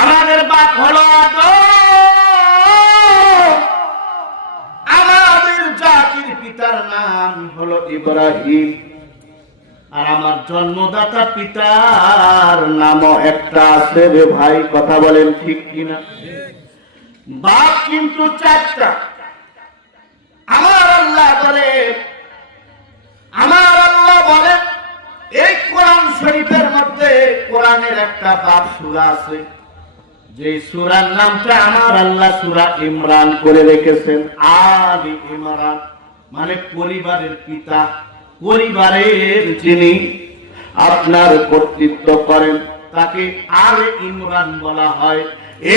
আমাদের বাপ হলো আমাদের জাতির পিতার নাম হলো ইব্রাহিম। আর আমার জন্মদাতা পিতার নামও একটা আছে রে ভাই, কথা বলেন ঠিক কিনা? বাপ কিন্তু চারটা। আমার আল্লাহ বলে আমার আল্লাহ বলে এই কোরআন শরীফের মধ্যে কোরআনের একটা বাপ সুরা আছে। যে সুরার নামটা আমার আল্লাহ সুরা ইমরান করে রেখেছেন আদি ইমরান। মানে পরিবারের পিতা, পরিবারের যিনি আপনার কর্তৃত্ব করেন, তাকে আর ইমরান বলা হয়।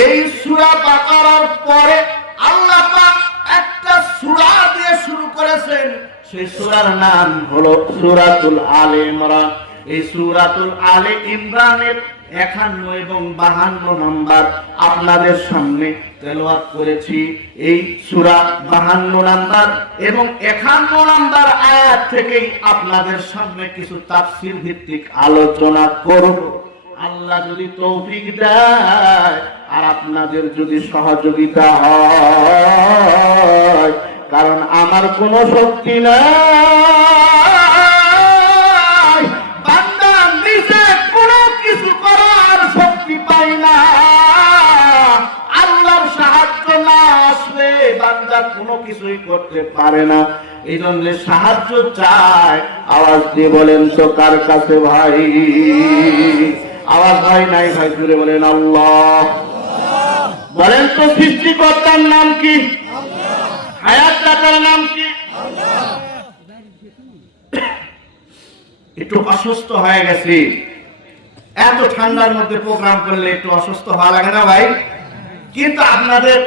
এই সুরা বাকারার পরে আল্লাহ একটা সুরা দিয়ে শুরু করেছেন সেই সুরার নাম হলো সুরাতুল আলে ইমরান। এই সুরাতুল আলে ইমরানের একান্ন এবং বাহান্ন নাম্বার আপনাদের সামনে তেলাওয়াত করেছি। এই সুরা বাহান্ন নাম্বার এবং একান্ন নাম্বার আয়াত থেকেই আপনাদের সামনে কিছু তাফসির ভিত্তিক আলোচনা করব। আল্লাহ যদি তৌফিক দেয় আর আপনাদের যদি সহযোগিতা হয় কারণ আমার কোনো শক্তি নাই। কোনো কিছু করার শক্তি পাই না। আল্লাহর সাহায্য না আসলে বান্দা কোনো কিছুই করতে পারে না। এই জন্য সাহায্য চায় আওয়াজ দিয়ে বলেন, তো কার কাছে ভাই? আওয়াজ হয় নাই ভাই জুড়ে বলেন, আল্লাহ। বলেন, তো সৃষ্টিকর্তার নাম কি? হায়াত দাতার নাম কি? একটু অসুস্থ হয়ে গেছি। এত ঠান্ডার মধ্যে প্রোগ্রাম করলে একটু অসুস্থ হওয়া লাগে না ভাই? কিন্তু আপনাদের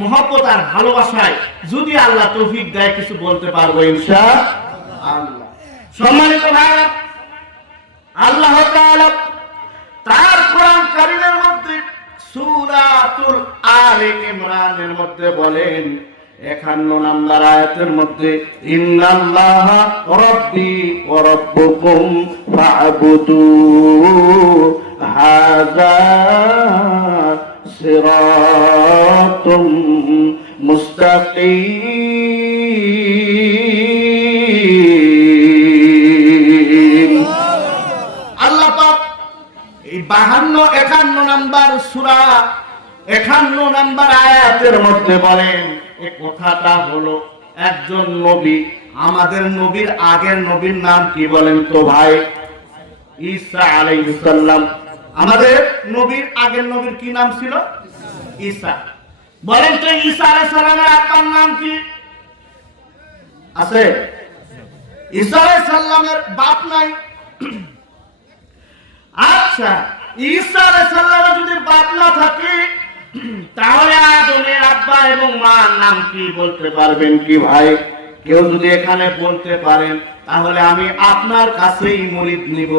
মহব্বত আর ভালোবাসায় যদি আল্লাহ তৌফিক দেয়, কিছু বলতে পারব ইনশা সম্মানিত ভাই, আল্লাহ তার কোরআন কারিমের মধ্যে সূরাতুল আলে ইমরানের মধ্যে বলেন একান্ন নাম্বার আয়াতের মধ্যে, ইন্নাল্লাহ রাব্বি ওয়া রাব্বুকুম ফা'বুদু হাযা সিরাতুম মুস্তাকিম. আল্লাহ পাক এই বাহান্ন, একান্ন নাম্বার সুরা, একান্ন নাম্বার আয়াতের মধ্যে বলেন কথাটা হলো একজন নবী। আমাদের নবীর আগের নবীর নাম কি বলেন তো ভাই? ঈসা আলাইহিস সালাম। আমাদের নবীর আগের নবীর কি নাম ছিল? ঈসা। বলেন তো ঈসা আলাইহিস সালামের আব্বার নাম কি? আছে? ঈসা আলাইহিস সালামের বাপ নাই। আচ্ছা ঈসা আলাইহিস সালামের যদি বাপ না থাকে তাহলে আদমের আব্বা এবং মার নাম কি বলতে পারবেন কি ভাই? কেউ যদি এখানে বলতে পারেন তাহলে আমি আপনার কাছেই মরিদ নিব।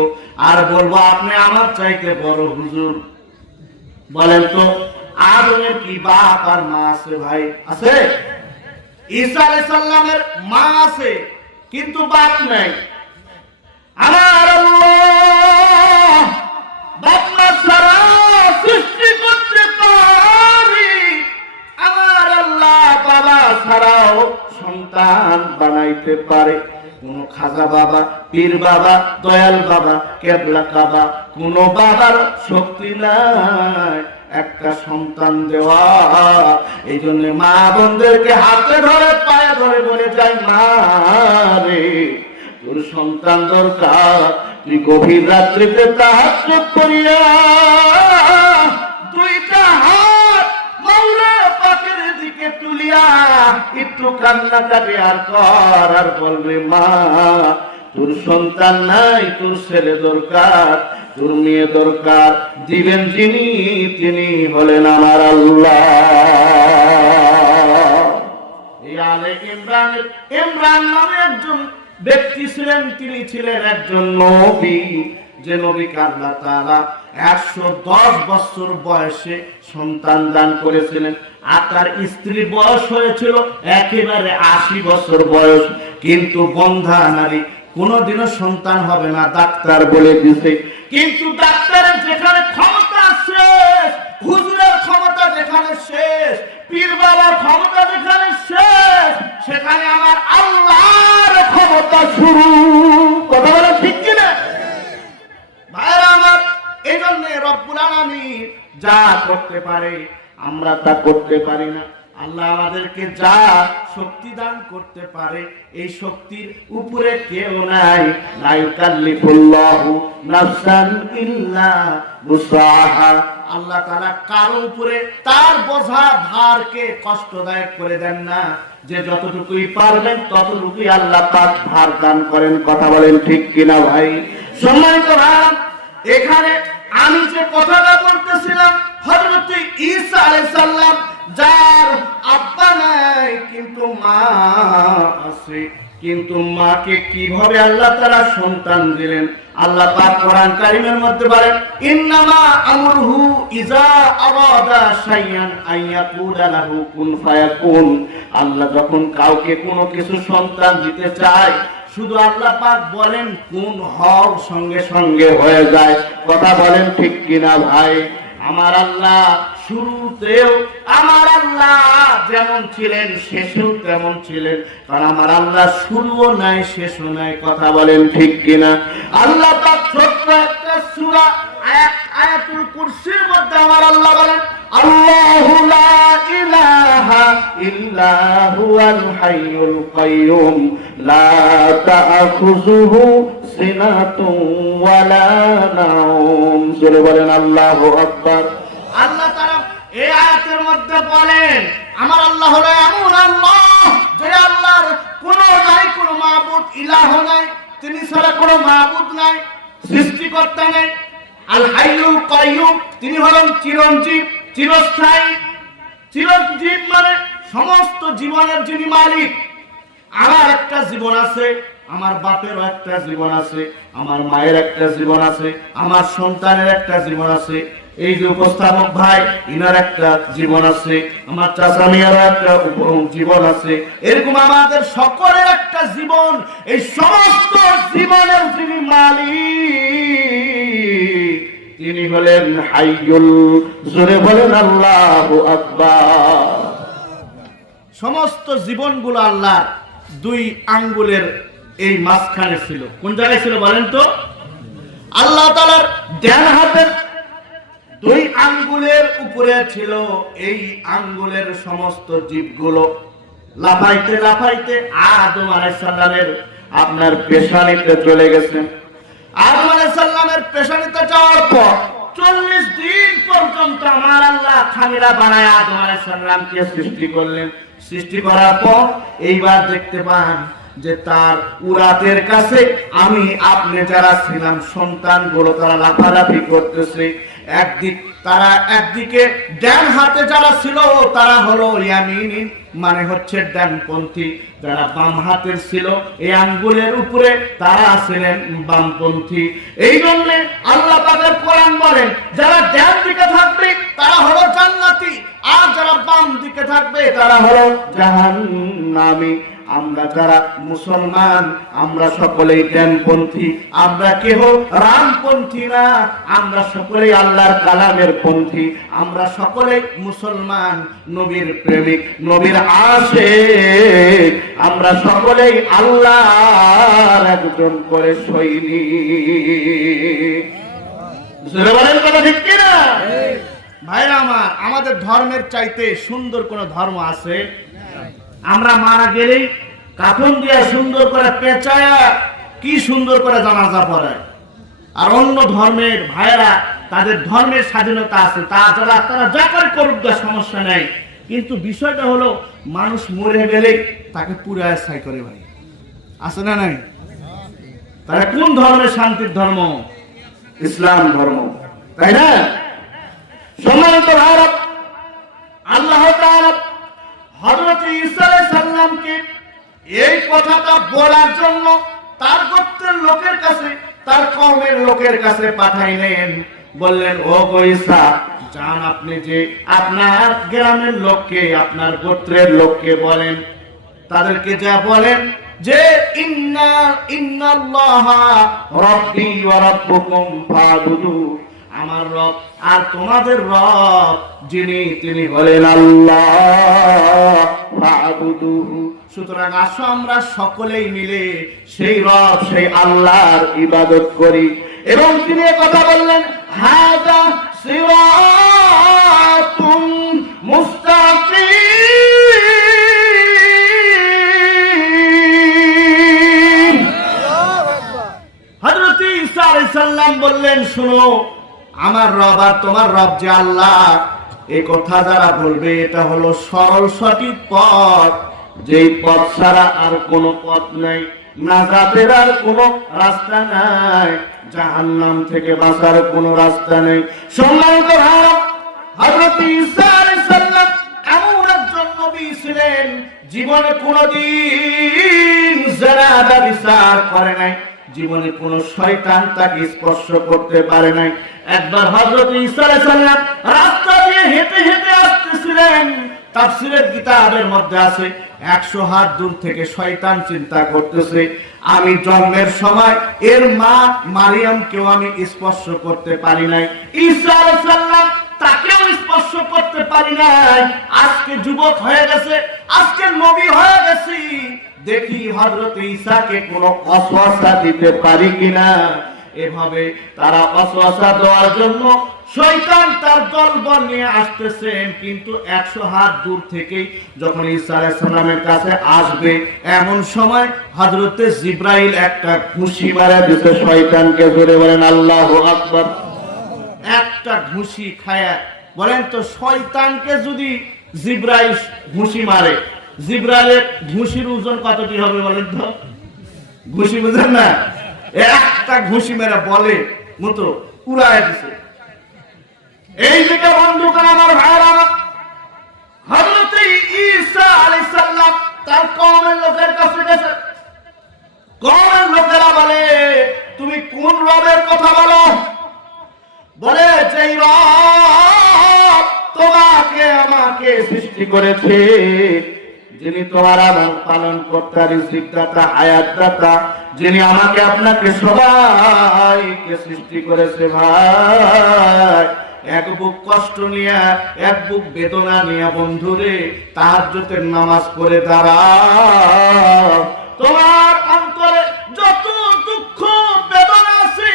আর বলব, আপনি আমার চাইতে বড় হুজুর। বলেন তো, আদমের কি বাপ আর মা আছে ভাই? আছে? ঈসা আলাইহিস সালামের মা আছে, কিন্তু বাপ নাই। আমার আল্লাহ বাপমা ছাড়া সৃষ্টি করতে পারি ছাড়াও সন্তান বানাইতে পারে। কোন খাজা বাবা, পীর বাবা, দয়াল বাবা, কেবলা কাবা, কোন বাবার শক্তি নাই। একটা সন্তান দেওয়া। এই জন্য মা বোনদেরকে হাতে ধরে, পায়ে ধরে বলে যায় মা রে, তোর সন্তান দরকার। তুই গভীর রাত্রিতে তাহাজ্জুদ করিয়া দুইটা হাত তুলিয়া একটু কান্না কাটে, আর কর, আর বলবে মা, তোর সন্তান নাই, তোর ছেলে দরকার, তোর মেয়ে দরকার, দিবেন যিনি, তিনি হলেন আমার আল্লাহ। আলে ইমরান নামে একজন ব্যক্তি ছিলেন, তিনি ছিলেন একজন নবী। যে নবীকে আল্লাহ তাআলা একশো দশ বছর বয়সে সন্তান দান করেছিলেন আর তার স্ত্রীর বয়স হয়েছিল একেবারে আশি বছর বয়স। কিন্তু বন্ধা নারী কোনোদিনও সন্তান হবে না, ডাক্তার বলে দিছে। কিন্তু ডাক্তারের যেখানে ক্ষমতা শেষ, হুজুরের ক্ষমতা যেখানে শেষ, পীর বাবার ক্ষমতা যেখানে শেষ, সেখানে আমার আল্লাহর ক্ষমতা শুরু। কথা বলে ঠিক আমার তা করতে পারি না। আল্লাহ আমাদেরকে যা শক্তি দান করতে পারে, এই শক্তির উপরে কেউ নাই। আল্লাহ কারও উপরে তার বোঝা ভারকে কষ্টদায়ক করে দেন না। যে যতটুকুই পারবেন, ততটুকুই আল্লাহ পাক ভার দান করেন। কথা বলেন ঠিক কিনা ভাই? সম্মানিত ভাই এখানে আমি যে কথাটা বলতেছিলাম, হযরত ঈসা আলাইহিস সালাম, যার আব্বা নাই, কিন্তু মা আছে। কিন্তু মাকে কীভাবে আল্লাহ তাআলা সন্তান দিলেন? আল্লাহ পাক কোরআন কারীমের মধ্যে বলেন, ইন্নামা আমরুহু ইজা আরাদা শাইয়ান আইয়াকুলা লাহু কুন ফায়াকুন। আল্লাহ যখন কাউকে কোনো কিছু সন্তান দিতে চায় শুধু আল্লাহ পাক বলেন কোন হও সঙ্গে সঙ্গে হয়ে যায়। কথা বলেন ঠিক কিনা ভাই? আমার আল্লাহ শুরুতেও, আমার আল্লাহ যেমন ছিলেন, শেষেও তেমন ছিলেন। কারণ আমার আল্লাহ শুরুও নাই, শেষও নাই, কথা বলেন ঠিক কিনা? আল্লাহ পাক ছোট্ট একটা সূরা আয়াত আয়াতুল কুরসির মধ্যে আমার আল্লাহ বলেন বলেন, আল্লাহু মধ্যে বলেন, আমার আল্লাহ হলো এমন আল্লাহ। যে আল্লাহর কোনো নাই, কোনো মাবুদ ইলাহ নাই, তিনি ছাড়া কোনো মাবুদ নাই, সৃষ্টিকর্তা নাই। আল হাইয়ুল কাইয়ুম, তিনি হলেন চিরঞ্জীব। চিরস্থায়ী চিরঞ্জীব মানে সমস্ত জীবনের যিনি মালিক। আমার একটা জীবন আছে, আমার বাপেরও একটা জীবন আছে, আমার মায়ের একটা জীবন আছে, আমার সন্তানের একটা জীবন আছে, এই যে উপস্থাপক ভাই, ইনার একটা জীবন আছে, আমার চাচা মেয়েরও একটা জীবন আছে। এরকম আমাদের সকলের একটা জীবন, এই সমস্ত জীবনের যিনি মালিক। তিনি হলেন হাইয়ুল জোরে বলেন আল্লাহু আকবার। সমস্ত জীবনগুলো আল্লাহ দুই আঙ্গুলের এই মাঝখানে ছিল। কোন জায়গায় ছিল বলেন তো? আল্লাহ তালার ডান হাতের দুই আঙ্গুলের উপরে ছিল এই আঙ্গুলের সমস্ত জীবগুলো। লাফাইতে লাফাইতে আদম আলাইসাল্লামের আপনার পেশানিতে চলে গেছেন আলাইসাল্লামের পেশানিতে যাওয়ার পর চল্লিশ দিন পর্যন্ত আমার আল্লাহ খামিরা বানায় আদম আলাইসাল্লামকে সৃষ্টি করলেন। সৃষ্টি করার পর এইবার দেখতে পান যে তার উরাতের কাছে আমি আপনি যারা ছিলাম সন্তানগুলো তারা লাফালাফি করতেছে। একদিক তারা একদিকে ড্যান হাতে যারা ছিল, তারা হলো ইয়ামিনী। মানে হচ্ছে ডানপন্থী। যারা বাম হাতের ছিল, এই আঙ্গুলের উপরে তারা ছিলেন বামপন্থী। এই জন্য আল্লাহ পাকের কোরআন বলেন, যারা ডান দিকে থাকবে, তারা হলো জান্নাতি। আর যারা বাম দিকে থাকবে, তারা হলো জাহান্নামী। আমরা যারা মুসলমান, আমরা সকলেই ডানপন্থী আমরা কেহ রামপন্থী না, আমরা সকলেই আল্লাহর কালামের পন্থী, আমরা সকলেই মুসলমান, নবীর প্রেমিক, নবীর আসে আমরা সকলেই আল্লাহর একজন করে সৈনিক। ঠিক কিনা? ভাইরা আমার, আমাদের ধর্মের চাইতে সুন্দর কোন ধর্ম আছে? আমরা মারা গেলেই কাফন দিয়ে সুন্দর করে পেঁচায়া কি সুন্দর করে জানাজা পড়ে। আর অন্য ধর্মের ভাইরা তাদের ধর্মের স্বাধীনতা আছে, তা যারা তারা যা করে করুক সমস্যা নেই। কিন্তু বিষয়টা হলো, মানুষ মরে গেলে তাকে পুরো ছাই করে ভাই। আছে না নাই? তারা কোন ধর্মের শান্তির ধর্ম? ইসলাম ধর্ম। তাই না? সম্মানিত ভারত আল্লাহ আলাইহিস এই কথাটা বলার জন্য তার গোত্রের লোকের কাছে, তার কওমের লোকের কাছে পাঠাইলেন। বললেন, ও গো ঈসা যান আপনি যে আপনার গ্রামের লোককে, আপনার গোত্রের লোককে বলেন। তাদেরকে যা বলেন, যে ইন্না, ইন্নাল্লাহ রাব্বি ওয়া রাব্বুকুম ফাবুদু। আমার রব, আর তোমাদের রব, যিনি, তিনি হলেন আল্লাহ। সুতরাং আসো আমরা সকলেই মিলে সেই রব, সেই আল্লাহর ইবাদত করি। এবং তিনি কথা বললেন, হাদা সিরাতুম মুস্তাকিম। হযরত ঈসা আলাইহিস সালাম বললেন, শুনো আমার রব আর তোমার রব যে আল্লাহ। এই কথা যারা বলবে, এটা হলো সরল সঠিক পথ। যেই পথ ছাড়া আর কোনো পথ নাই, নাজাতের আর কোনো রাস্তা নাই থেকে বাঁচার কোনো রাস্তা নেই। সম্মানিত ভারত এমন একজন নবী ছিলেন, জীবনে কোনদিন বিচার করে নাই। জীবনে কোন শয়তান তাকে স্পর্শ করতে পারে নাই। একবার হযরত ঈসা আলাইহিস সালাম রাস্তা দিয়ে হেঁটে হেঁটে আসতেছিলেন। তাফসীরের কিতাবের মধ্যে আছে, একশো হাত দূর থেকে শয়তান চিন্তা করতেছে, আমি জন্মের সময় এর মা মারিয়ামকেও আমি স্পর্শ করতে পারি নাই। ঈসা সালাম তাকেও স্পর্শ করতে পারি নাই। আজকে যুবক হয়ে গেছে, আজকে নবী হয়ে গেছি। দেখি হযরত ঈসাকে কোনো অসওয়াসা দিতে পারি কিনা। এভাবে তারা অসওয়াসা দেওয়ার জন্য শয়তান তার নিয়ে আসতেছেন। কিন্তু একশো হাত দূর থেকেই যখন কাছে আসবে, এমন সময় হযরতে জিব্রাইল একটা ঘুষি মারা দিতে শয়তানকে। জোরে বলেন, আল্লাহু আকবার। একটা ঘুষি খায়া, বলেন তো, শয়তানকে যদি জিব্রাইল ঘুষি মারে ঘুষির ওজন কতটি হবে বলেন তো? ঘুষি বুঝেন না? একটা ঘুষি মেরে বলে মতো উড়ায় দিছে। এই দিকে আমার ঈসা আলাইহিস সালাম তার কওমের লোকের কাছে গেছে। কওমের লোকেরা বলে, তুমি কোন রবের কথা বলো? বলে, যেই রব তোমাকে, আমাকে সৃষ্টি করেছে যিনি তোমার আমার পালন কর্তা, রিজিকদাতা, হায়াতদাতা, যিনি আমাকে আপনাকে সবাইকে সৃষ্টি করেছে ভাই। এক বুক কষ্ট নিয়ে, এক বুক বেদনা নিয়ে বন্ধুরে তাহাজ্জুদের নামাজ পড়ে দাঁড়া তোমার অন্তরে যত দুঃখ বেদনা আছে,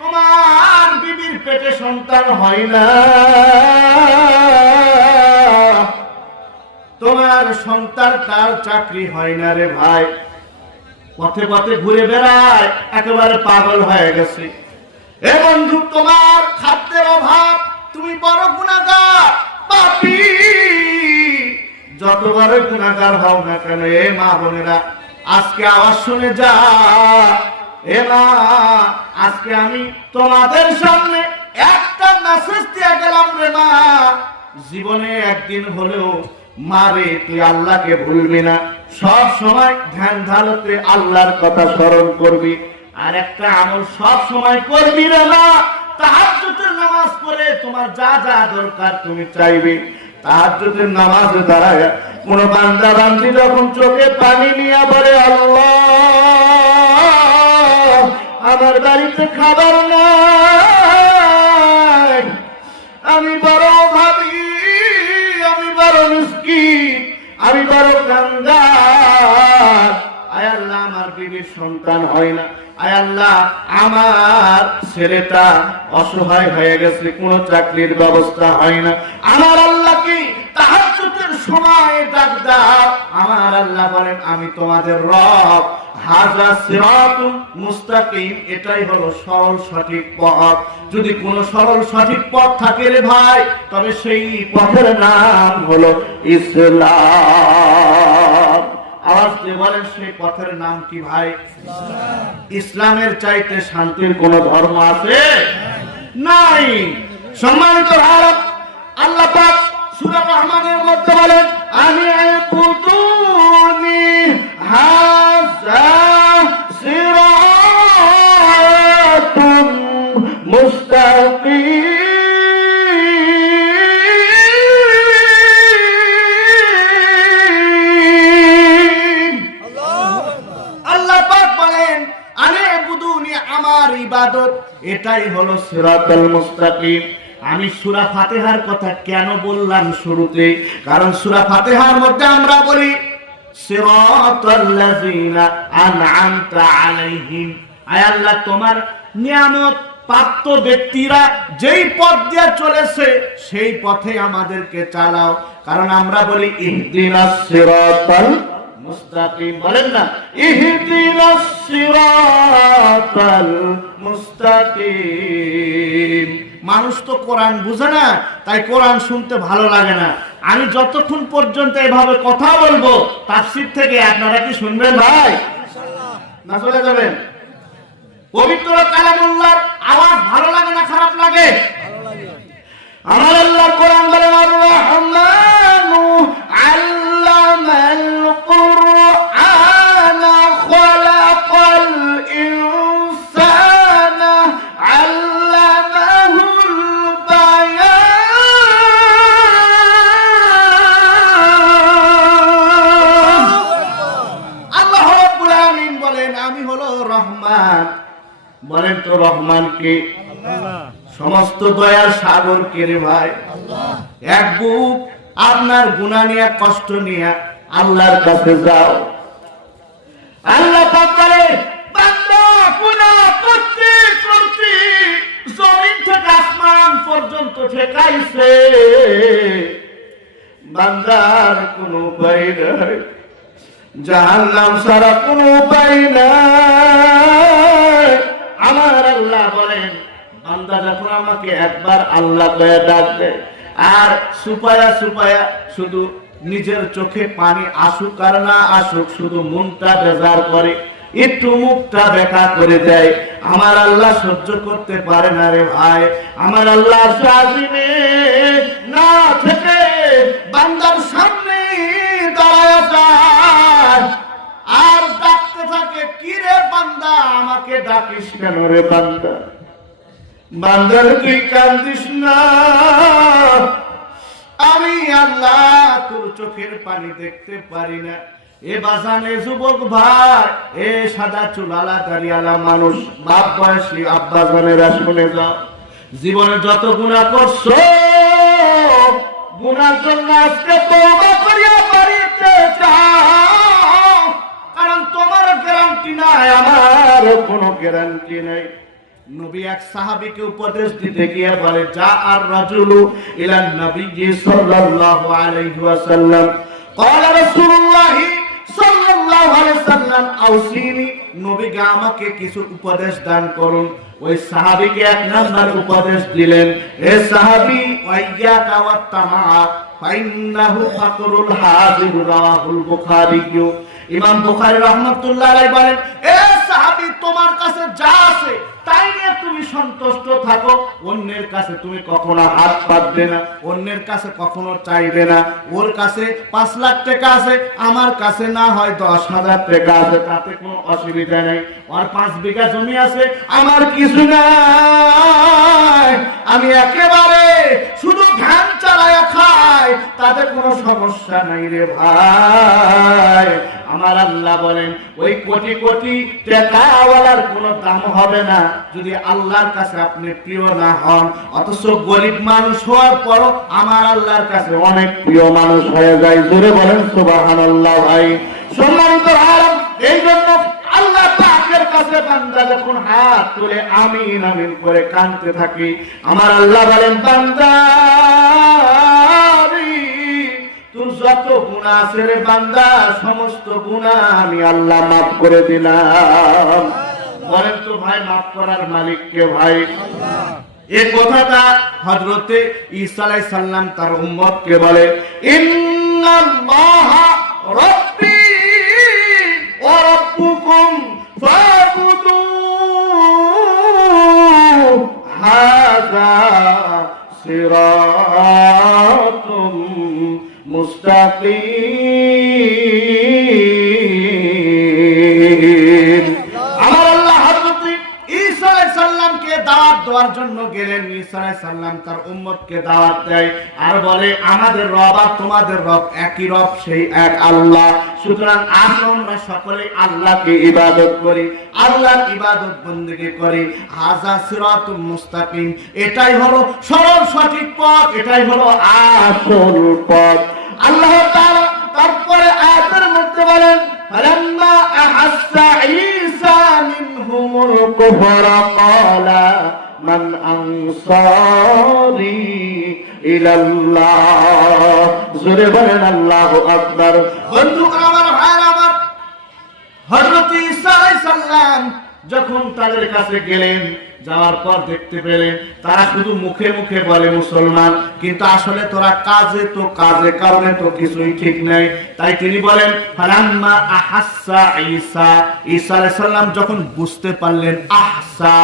তোমার বিবির পেটে সন্তান হয় না। তোমার সন্তান তার চাকরি হয় না রে ভাই। পথে পথে ঘুরে বেড়ায়, একেবারে পাগল হয়ে গেছে। এ বন্ধু, তোমার খাদ্যের অভাব, তুমি বড় গুণাগার, পাপি। যত বড় গুণাগার হও না কেন এ মা বোনেরা, আজকে আওয়াজ শুনে যা। এ মা, আজকে আমি তোমাদের সামনে একটা মেসেজ দিয়ে গেলাম রে মা। জীবনে একদিন হলেও মারে, তুই আল্লাহকে ভুলবি না। সব সময় ধ্যান ধারতে আল্লাহর কথা স্মরণ করবি। আর একটা আমল সব সময় করবি না না। তাহাজ্জুদের নামাজ পড়ে তোমার যা যা দরকার তুমি চাইবে। তাহাজ্জুদের নামাজে দাঁড়ায় কোন বান্দা বান্দি যখন চোখে পানি নিয়ে বলে, আল্লাহ, আমার বাড়িতে খাবার নাই। আমি বড় ভাবি, আমি বড় আমি বড় আয় আল্লাহ, আমার বিবির সন্তান হয় না। আয় আল্লাহ, আমার ছেলেটা অসহায় হয়ে গেছে, কোনো চাকরির ব্যবস্থা হয় না। আমার আল্লাহ আমার আল্লাহ বলেন, আমি তোমাদের রব। হাজা সিরাতুম মুস্তাকিম। এটাই হলো সরল সঠিক পথ। যদি কোন সরল সঠিক পথ থাকে রে ভাই, তবে সেই পথের নাম হলো ইসলাম। আওয়াজ বলেন, সেই পথের নাম কি ভাই? ইসলামের চাইতে শান্তির কোন ধর্ম আছে? নাই। সম্মানিত ভারত আল্লাহ পাক রহমানের মধ্যে বলেন আমি পুতুনি হাসা সিরাতুম মুস্তাকিম। আমার ইবাদত এটাই হলো সিরাতাল মুস্তাকিম। আমি সূরা ফাতিহার কথা কেন বললাম শুরুতে? কারণ সুরা ফাতেহার মধ্যে আমরা বলি আল্লাহ, তোমার নিয়ামত প্রাপ্ত ব্যক্তিরা যেই পথ দিয়ে চলেছে, সেই পথে আমাদেরকে চালাও। কারণ আমরা বলি ইহদিনাস সিরাতাল মুস্তাকিম। বলেন না ইহদিনাস সিরাতাল মুস্তাকিম। মানুষ তো কোরআন বুঝে না, তাই কোরআন শুনতে ভালো লাগে না। আমি যতক্ষণ পর্যন্ত এভাবে কথা বলব, তাফসির থেকে আপনারা কি শুনবেন ভাই? না চলে যাবেন? পবিত্র কালামুল্লাহর আওয়াজ ভালো লাগে না খারাপ লাগে? আমার আল্লাহ কোরআন বলে আর রহমানু কে সমস্ত দয়ার সাগর কে রে ভাই। এক বুক আপনার গুণা নিয়ে, কষ্ট নিয়ে আল্লাহর কাছে যাও। আল্লাহ জমিন থেকে আসমান পর্যন্ত ঠেকাইছে। বান্দার কোনো উপায় নাই। জাহান্নাম সারা কোনো উপায় নাই। আমার আল্লাহ বলেন, বান্দা যখন আমাকে একবার আল্লাহ কয়ে ডাকবে, আর সুপায়া সুপায়া শুধু নিজের চোখে পানি আসুক আর না আসুক, শুধু মনটা বেজার করে, একটু মুখটা দেখা করে দেয়। আমার আল্লাহ সহ্য করতে পারে না রে ভাই। আমার আল্লাহ না থেকে বান্দার সামনে দাঁড়ায় আর বান্দা, আমাকে ডাকিস কেন রে বান্দা? বান্দার তুই কান্দিস না। আমি আল্লাহ তোর চোখের পানি দেখতে পারি না। এ বাজানে যুবক ভাই, এ সাদা চুলালা দাঁড়িয়ালা মানুষ। বাপ বয়সী আব্বা জানেরা শুনে যাও। জীবনে যত গুণা করছ, গুণার জন্য আজকে তওবা করিয়া কারণ তোমার গ্যারান্টি নাই আমার কোনো গ্যারান্টি নেই নবী এক সাহাবীকে উপদেশ দিতে গিয়ে বলে যা আর রাজুলু ইলা নবী সাল্লাল্লাহু আলাইহি ওয়াসাল্লাম قال رسول الله সাল্লাল্লাহু আলাইহি ওয়াসাল্লাম আউসিনি নবীকে আমাকে কিছু উপদেশ দান করুন ওই সাহাবীকে এক নাম্বার উপদেশ দিলেন হে সাহাবী ওয়াইয়াকা ওয়াত তামা ফাইন্নাহু ফাকরুল হাজির রাহুল বুখারী ইমাম বুখারী রহমতুল্লাহ বলেন এ সাহাবী তোমার কাছে যা আছে তাই নিয়ে তুমি সন্তুষ্ট থাকো, অন্যের কাছে তুমি কখনো হাত পাতবে না, অন্যের কাছে কখনো চাইবে না। ওর কাছে পাঁচ লাখ টাকা আছে, আমার কাছে না হয় দশ হাজার টাকা আছে, তাতে কোনো অসুবিধা নেই। পাঁচ বিঘা জমি আছে, আমার কিছু নাই। আমি একেবারে শুধু ধান চালায়া খাই, তাতে কোনো সমস্যা নাই রে ভাই। আমার আল্লাহ বলেন, ওই কোটি কোটি টাকাওয়ালার কোনো দাম হবে না। যদি আল্লাহর কাছে আপনি প্রিয় না হন, অথচ গরিব মানুষ হওয়ার পরও আমার আল্লাহর কাছে অনেক প্রিয় মানুষ হয়ে যায়। জোরে বলেন, সুবহানাল্লাহ ভাই। সম্মানিত আরব, এই জন্য আল্লাহ পাকের কাছে বান্দা যখন হাত তুলে আমিন আমিন করে থাকি, আমার আল্লাহ বলেন, বান্দা তোর যত গুণা আছে রে বান্দা, সমস্ত গুণা আমি আল্লাহ মাফ করে দিলাম। বলেন তো ভাই মাফ করার মালিক কে ভাই। এই কথাটা হযরতে ঈসা আলাইহিস সালাম তার উম্মতকে বলে মুস্তাকিম। গেলেন ঈসা আলাইহিস সালাম তার উম্মতকে দাওয়াত দেয় আর বলে আমাদের রব আর তোমাদের রব একই রব সেই এক আল্লাহ সুতরাং আসো আমরা সকলে আল্লাহকে ইবাদত করি আল্লাহর ইবাদত বন্দেগী করি হাজা সিরাতুল মুস্তাকিম এটাই হলো সরল সঠিক পথ এটাই হলো আসল পথ আল্লাহ তাআলা তারপরে আয়াতের মধ্যে বলেন فلما أحس عيسى منهم الكفر قال من أنصاري إلى الله زربنا الله أكبر بندق عمر حرمت حضرت عيسى عليه السلام যখন তাদের কাছে গেলেন, যাওয়ার পর দেখতে পেলেন, তারা শুধু মুখে মুখে বলে, মুসলমান, কিন্তু আসলে তোরা কাজে তো কাজে, কারণে তো কিছুই ঠিক নাই। তাই তিনি বলেন, ফালাম্মা আহাসা ঈসা। ঈসা আলাইহিস যখন বুঝতে পারলেন, আহসা,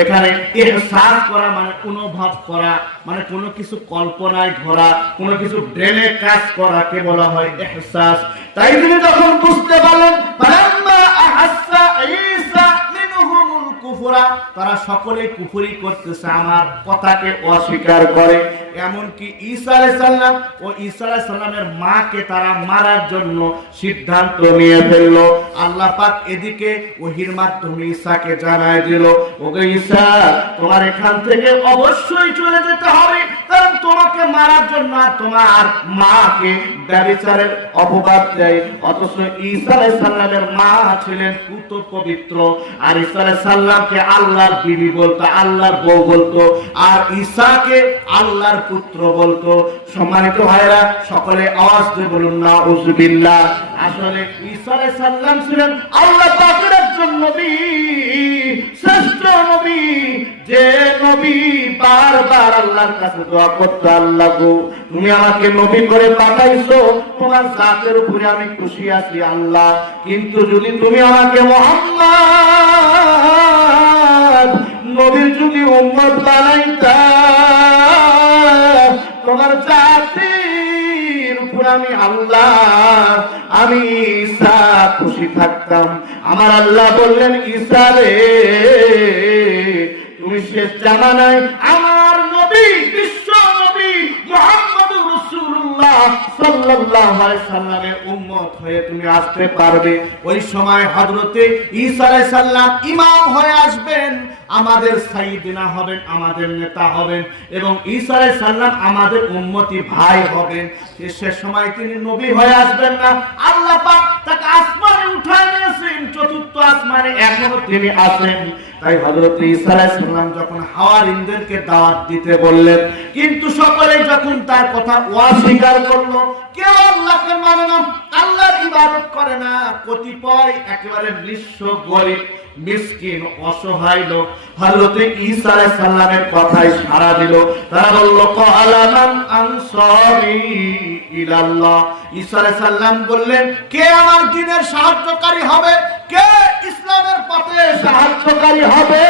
এখানে ইহসাস করা মানে অনুভব করা মানে কোনো কিছু কল্পনায় ধরা, কোনো কিছু ব্রেনে কাজ করাকে বলা হয় ইহসাস। তাই তিনি যখন বুঝতে পারলেন, ফালাম্মা আহাসা ঈসা কুফরা, তারা সকলে কুফুরি করতেছে, আমার কথাকে অস্বীকার করে। এমনকি ঈসা আলাইহিস সালাম ও ঈসা আলাইহিস সালামের মাকে তারা মারার জন্য সিদ্ধান্ত নিয়ে ফেলল। আল্লাহ পাক এদিকে ওহির মাধ্যমে ঈসাকে জানায় দিল ওকে ঈসা, তোমার এখান থেকে অবশ্যই চলে যেতে হবে। তোমাকে মারার জন্য আর তোমার মাকে ব্যভিচারের অপবাদ দেয়। অথচ ঈসা সালামের মা ছিলেন পুত পবিত্র আর ঈসা সালামকে আল্লাহর বিবি বলতো, আল্লাহর বউ বলতো, আর ঈসাকে আল্লাহর পুত্র বলতো। সম্মানিত ভাইরা সকলে আওয়াজ দিয়ে বলুন না উজবিল্লাহ আসলে ঈসা সালাম ছিলেন আল্লাহ পাকের একজন নবী, শ্রেষ্ঠ নবী। যে নবী বারবার আল্লাহর কাছে দোয়া করতে তুমি আমাকে নবী করে পাঠাইছো, তোমার জাতের উপরে আমি খুশি আছি আল্লাহ। কিন্তু যদি তুমি আমাকে মোহাম্মদ নবীর যদি উম্মত বানাইতা, তোমার আমি আল্লাহ, আমি খুশি থাকতাম। আমার আল্লাহ বললেন, ঈসা রে, তুমি শেষ জামানায় আমার নবী বিশ্ব Yes আমাদের সাইয়্যিদিনা হবেন, আমাদের নেতা হবেন এবং আমাদের ভাই হবেন। সে সময় তিনি নবী হয়ে আসবেন না, আল্লাহ তাকে আসমানে উঠায় নিয়েছেন, চতুর্থ আসমানে এখনও তিনি তাই হযরত যখন দাওয়াত দিতে বললেন, কিন্তু সকলে যখন তার কথা করল। কেউ আল্লাহকে মানে না ইবাদত করে না। কতিপয় একেবারে নিঃস্ব গরিব, মিসকিন, অসহায় লোক ঈসা আলাইহিস সাড়া দিল। তারা বলল কালামান আনসারি ইলাল্লাহ। ঈসা আলাইহিস বললেন, কে আমার দ্বীনের সাহায্যকারী হবে? কে ইসলামের পথে সাহায্যকারী হবে?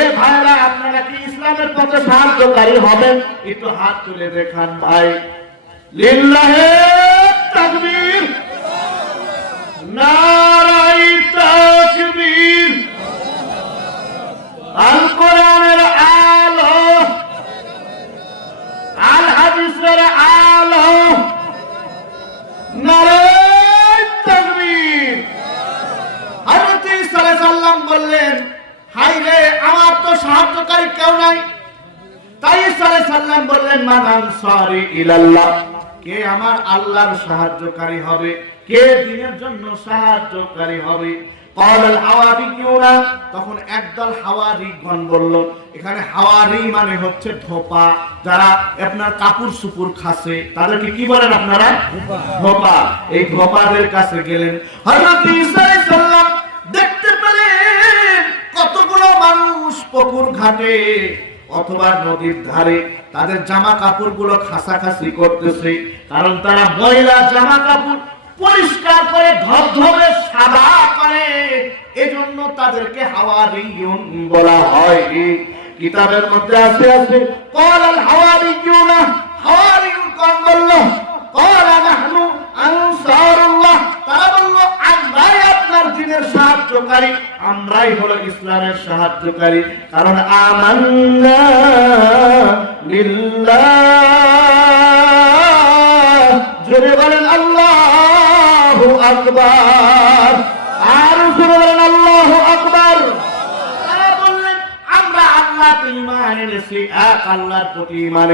এ ভাইরা, আপনারা কি ইসলামের পথে সাহায্যকারী হবেন? একটু হাত তুলে দেখান ভাই। লিল্লাহে তাকবীর। নারাই ইলাল্লাহ। কে আমার আল্লাহর সাহায্যকারী হবে? কে দিনের জন্য সাহায্যকারী হবে? তখন একদল বলল এখানে হাওয়ারি মানে হচ্ছে ধোপা। যারা আপনার সুপুর খাসে তাদেরকে কি বলেন আপনারা? ধোপা। এই ধোপাদের কাছে গেলেন। দেখতে পেলেন কতগুলো মানুষ পুকুর ঘাটে। অথবা নদীর ধারে তাদের জামা কাপড়গুলো খাসাখাসি করতেছে। কারণ তারা ময়লা জামা কাপড় পরিষ্কার করে, ধবধবে, সাদা করে। এজন্য তাদেরকে হাওয়ারিয়ুন বলা হয়। কিতাবের মধ্যে আছে আছে কল হাওয়া আল হাওয়া রিউন কম বলল, কল নাহনু সাহায্যকারী, আমরাই সাহায্যকারী। কারণ আমান্না বিল্লাহ জোরে বলেন, আল্লাহ আকবার। আর জোরে বলেন, আল্লাহু আকবার। বললেন, আমরা আল্লাহ ইমান এনেছি, এক আল্লাহর প্রতি ইমান